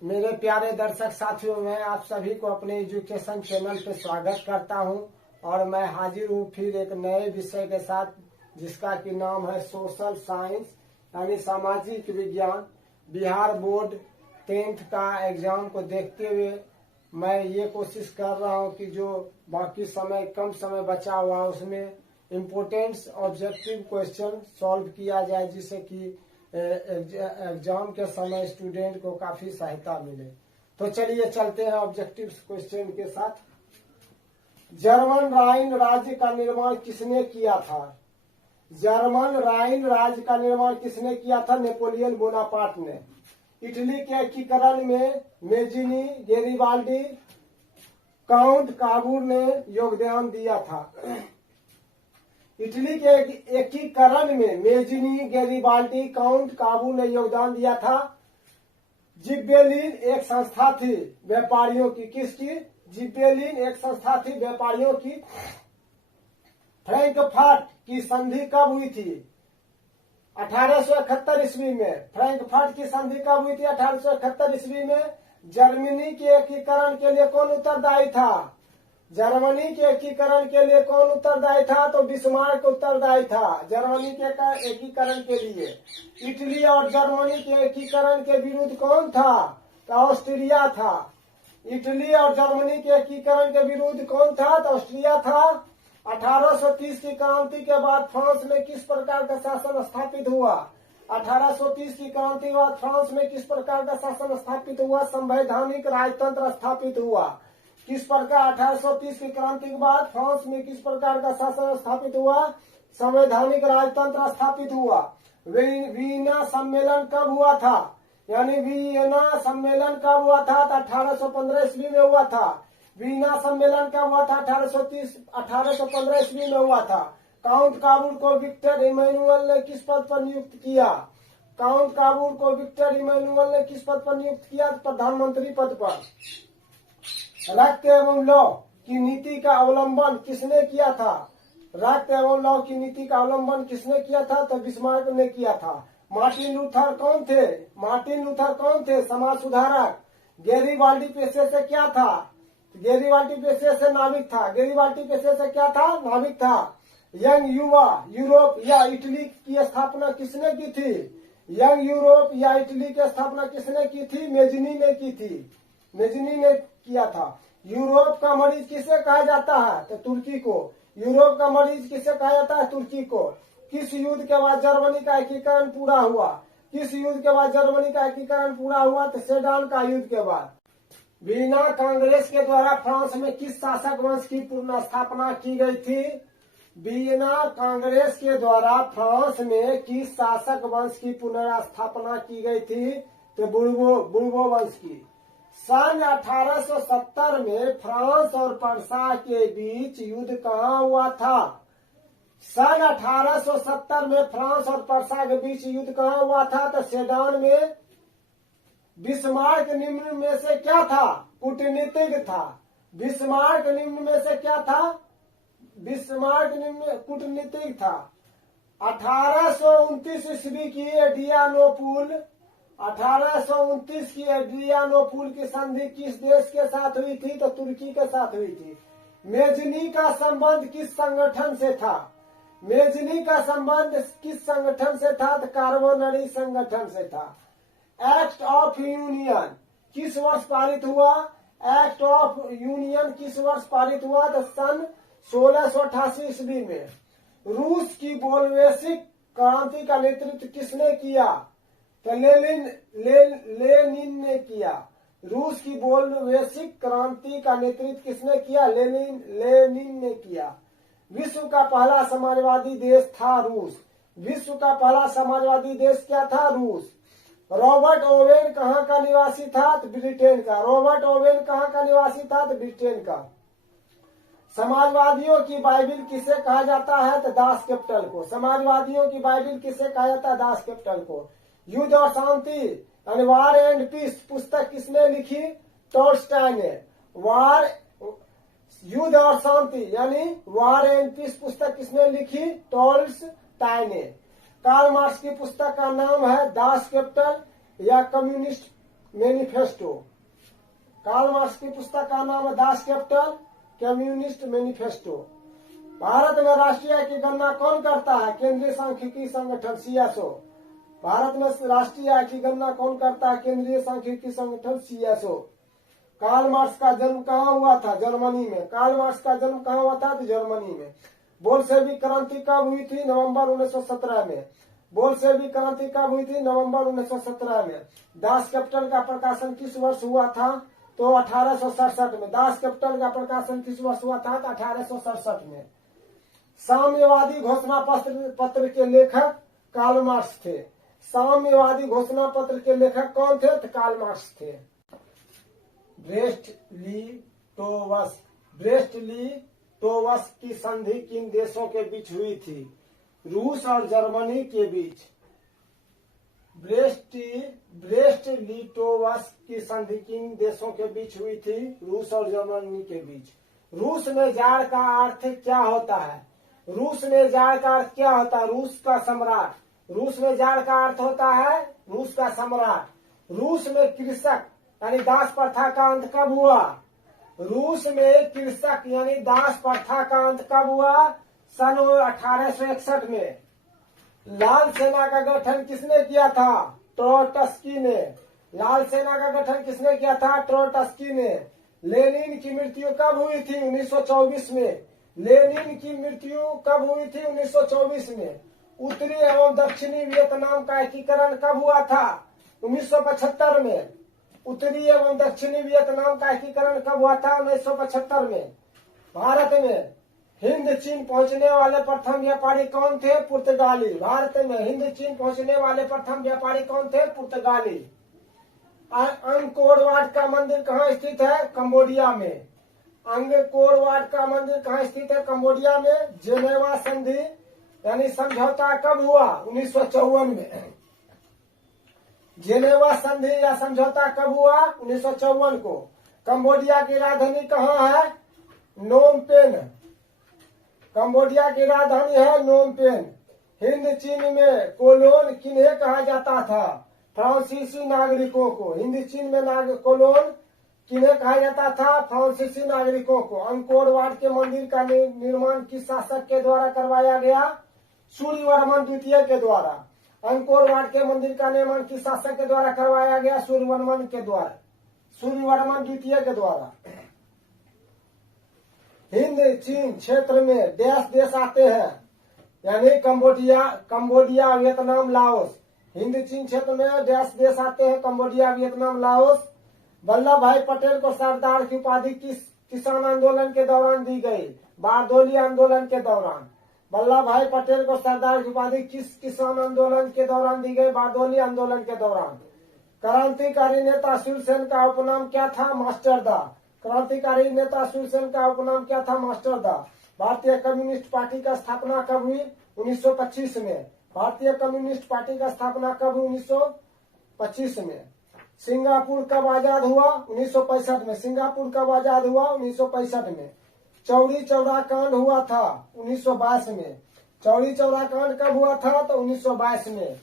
मेरे प्यारे दर्शक साथियों, मैं आप सभी को अपने एजुकेशन चैनल पे स्वागत करता हूं और मैं हाजिर हूं फिर एक नए विषय के साथ, जिसका कि नाम है सोशल साइंस यानी सामाजिक विज्ञान। बिहार बोर्ड 10th का एग्जाम को देखते हुए मैं ये कोशिश कर रहा हूं कि जो बाकी समय कम समय बचा हुआ उसमें इम्पोर्टेंट ऑब्जेक्टिव क्वेश्चन सॉल्व किया जाए, जिससे कि एग्जाम के समय स्टूडेंट को काफी सहायता मिले। तो चलिए चलते हैं ऑब्जेक्टिव क्वेश्चन के साथ। जर्मन राइन राज्य का निर्माण किसने किया था? जर्मन राइन राज्य का निर्माण किसने किया था? नेपोलियन बोनापार्ट ने। इटली के एकीकरण में मेजिनी, गेरिबाल्डी, काउंट काबूर ने योगदान दिया था। इटली के एकीकरण में मेजिनी, गेरिबाल्डी, काउंट काबूर ने योगदान दिया था। जिब्बेलिन एक संस्था थी व्यापारियों की। किसकी? जिब्बेलिन एक संस्था थी व्यापारियों की। फ्रैंकफर्ट की संधि कब हुई थी? 1871 ईस्वी में। फ्रैंकफर्ट की संधि कब हुई थी? 1871 ईस्वी में। जर्मनी के एकीकरण के लिए कौन उत्तरदायी था? जर्मनी के एकीकरण के लिए कौन उत्तरदायी था? तो बिस्मार्क उत्तरदायी था जर्मनी के एकीकरण के लिए। इटली और जर्मनी के एकीकरण के विरुद्ध कौन था? तो ऑस्ट्रिया था। इटली और जर्मनी के एकीकरण के विरुद्ध कौन था? तो ऑस्ट्रिया था। 1830 की क्रांति के बाद फ्रांस में किस प्रकार का शासन स्थापित हुआ? 1830 की क्रांति के बाद फ्रांस में किस प्रकार का शासन स्थापित हुआ? संवैधानिक राजतंत्र स्थापित हुआ। किस प्रकार 1830 की क्रांति के बाद फ्रांस में किस प्रकार का शासन स्थापित हुआ? संवैधानिक राजतंत्र स्थापित हुआ। वीना सम्मेलन कब हुआ था? यानी वियना सम्मेलन कब हुआ था? तो 1815 ईस्वी में हुआ था। वीना सम्मेलन कब हुआ था? 1815 ईस्वी में हुआ था। काउंट काबूर को विक्टर इमैनुअल ने किस पद पर नियुक्त किया? काउंट काबूर को विक्टर इमैनुअल ने किस पद पर नियुक्त किया? प्रधानमंत्री पद पर। रक्त एवं लौ की नीति का अवलंबन किसने किया था? रक्त एवं लौ की नीति का अवलंबन किसने किया था? तो बिस्मार्क ने किया था। मार्टिन लूथर कौन थे? मार्टिन लूथर कौन थे? समाज सुधारक। गेरिबाल्डी पेशे से क्या था? गेरिबाल्डी पेशे से नाविक था। गेरिबाल्डी पेशे से क्या था? नाविक था। यंग युवा यूरोप या इटली की स्थापना किसने की थी? यंग यूरोप या इटली की स्थापना किसने की थी? मेजिनी ने की थी। मेजिनी ने किया था। यूरोप का मरीज किसे कहा जाता है? तो तुर्की को। यूरोप का मरीज किसे कहा जाता है? तुर्की को। किस युद्ध के बाद जर्मनी का एकीकरण पूरा हुआ? किस युद्ध के बाद जर्मनी का एकीकरण पूरा हुआ? तो सेडान का युद्ध के बाद। वीना कांग्रेस के द्वारा फ्रांस में किस शासक वंश की पुनर्स्थापना की गई थी? वीना कांग्रेस के द्वारा फ्रांस में किस शासक वंश की पुनर्स्थापना की गई थी? तो बुर्बो वंश की। सन 1870 में फ्रांस और पर्सा के बीच युद्ध कहाँ हुआ था? सन 1870 में फ्रांस और पर्सा के बीच युद्ध कहाँ हुआ था? तो सेडान में। बिस्मार्क निम्न में से क्या था? कूटनीतिक था। बिस्मार्क निम्न में से क्या था? बिस्मार्क निम्न कूटनीतिक था। 1829 ईस्वी की एड्रियानोपुल 1829 की एड्रियानोपुल की संधि किस देश के साथ हुई थी? तो तुर्की के साथ हुई थी। मेजनी का संबंध किस संगठन से था? मेजनी का संबंध किस संगठन से था? तो कार्बोनरी संगठन से था। एक्ट ऑफ यूनियन किस वर्ष पारित हुआ? एक्ट ऑफ यूनियन किस वर्ष पारित हुआ? तो सन 1688 ईस्वी में। रूस की बोल्शेविक क्रांति का नेतृत्व किसने किया? तो लेनिन ने किया। रूस की बोल्शेविक क्रांति का नेतृत्व किसने किया? लेनिन ने किया। विश्व का पहला समाजवादी देश था रूस। विश्व का पहला समाजवादी देश क्या था? रूस। रॉबर्ट ओवेन कहाँ का निवासी था? तो ब्रिटेन का। रॉबर्ट ओवेन कहाँ का निवासी था? तो ब्रिटेन का। समाजवादियों की बाइबिल किसे कहा जाता है? तो दास कैपिटल को। समाजवादियों की बाइबिल किसे कहा जाता है? दास कैपिटल को। युद्ध और शांति यानी वार एंड पीस पुस्तक किसने लिखी? टॉल्स्टॉय ने। युद्ध और शांति यानी वार एंड पीस पुस्तक किसने लिखी? टॉल्स्टॉय ने। कार्ल मार्क्स की पुस्तक का नाम है दास कैपिटल या कम्युनिस्ट मैनिफेस्टो। कार्ल मार्क्स की पुस्तक का नाम है Das Kapital communist manifesto. Bharat में राष्ट्रीय आय की गणना कौन करता है? केंद्रीय सांख्यिकी संगठन सीएसओ। भारत में राष्ट्रीय आय की गणना कौन करता है? केंद्रीय सांख्यिकी संगठन सीएसओ। कार्ल मार्क्स का जन्म कहाँ हुआ था? जर्मनी में। कार्ल मार्क्स का जन्म कहाँ हुआ था? तो जर्मनी में। बोल्शेविक क्रांति कब हुई थी? नवंबर 1917 में। बोल्शेविक क्रांति कब हुई थी? नवंबर 1917 में। दास कैपिटल का प्रकाशन किस वर्ष हुआ था? तो 1867 में। दास कैपिटल का प्रकाशन किस वर्ष हुआ था? तो 1867 में। साम्यवादी घोषणा पत्र के लेखक कार्ल मार्क्स थे। साम्यवादी घोषणा पत्र के लेखक कौन थे? तो कार्ल मार्क्स थे। ब्रेस्ट-लिटोवस्क की संधि किन देशों के बीच हुई थी? रूस और जर्मनी के बीच। ब्रेस्ट-लिटोवस्क की संधि किन देशों के बीच हुई थी? रूस और जर्मनी के बीच। रूस में जार का अर्थ क्या होता है? रूस में जार का अर्थ क्या होता है? रूस का सम्राट। रूस में जार का अर्थ होता है रूस का सम्राट। रूस में कृषक यानी दास प्रथा का अंत कब हुआ? रूस में कृषक यानी दास प्रथा का अंत कब हुआ? सन 1861 में। लाल सेना का गठन किसने किया था? ट्रोट्स्की ने। लाल सेना का गठन किसने किया था? ट्रोट्स्की ने। लेनिन की मृत्यु कब हुई थी? 1924 में। लेनिन की मृत्यु कब हुई थी? 1924 में। उत्तरी एवं दक्षिणी वियतनाम का एकीकरण कब हुआ था? 1975 में। उत्तरी एवं दक्षिणी वियतनाम का एकीकरण कब हुआ था? 1975 में। भारत में हिंद चीन पहुंचने वाले प्रथम व्यापारी कौन थे? पुर्तगाली। भारत में हिंद चीन पहुंचने वाले प्रथम व्यापारी कौन थे? पुर्तगाली। अंकोर वाट का मंदिर कहाँ स्थित है? कंबोडिया में। अंकोर वाट का मंदिर कहाँ स्थित है? कंबोडिया में। जेनेवा संधि यानी समझौता कब हुआ? 1954 में। जेनेवा संधि या समझौता कब हुआ? 1954 को। कंबोडिया की राजधानी कहाँ है? Phnom Penh. कंबोडिया की राजधानी है नोम पेन। हिंद चीन में कोलोन किन्हें कहा जाता था? फ्रांसीसी नागरिकों को। हिंद चीन में कोलोन किन्हें कहा जाता था? फ्रांसीसी नागरिकों को। अंकोर वाट के मंदिर का निर्माण किस शासक के द्वारा करवाया गया? सूर्यवर्मन द्वितीय के द्वारा। अंकोर वाट के मंदिर का निर्माण किस शासक के द्वारा करवाया गया? सूर्यवर्मन के द्वारा। सूर्यवर्मन द्वितीय के द्वारा। हिंद चीन क्षेत्र में डैश देश आते हैं? यानी कंबोडिया वियतनाम लाओस। हिंद चीन क्षेत्र में डैश देश आते हैं? Cambodia Vietnam Laos. वल्लभ भाई पटेल को सरदार की उपाधि किस किसान आंदोलन के दौरान दी गई? बारदोली आंदोलन के दौरान। वल्लभ भाई पटेल को सरदार की उपाधि किस किसान आंदोलन के दौरान दी गई? बारदोली आंदोलन के दौरान। क्रांतिकारी नेता शिवसेन का उपनाम क्या था? मास्टर दा। क्रांतिकारी नेता शिवसेन का उपनाम क्या था? मास्टर दा। भारतीय कम्युनिस्ट पार्टी का स्थापना कब हुई? 1925 में। भारतीय कम्युनिस्ट पार्टी का स्थापना कब हुई? 1925 में। सिंगापुर कब आजाद हुआ? 1965 में। सिंगापुर कब आजाद हुआ? 1965 में। चौरी चौरा कांड हुआ था 1922 में। चौरी चौरा कांड कब हुआ था? तो 1922 में।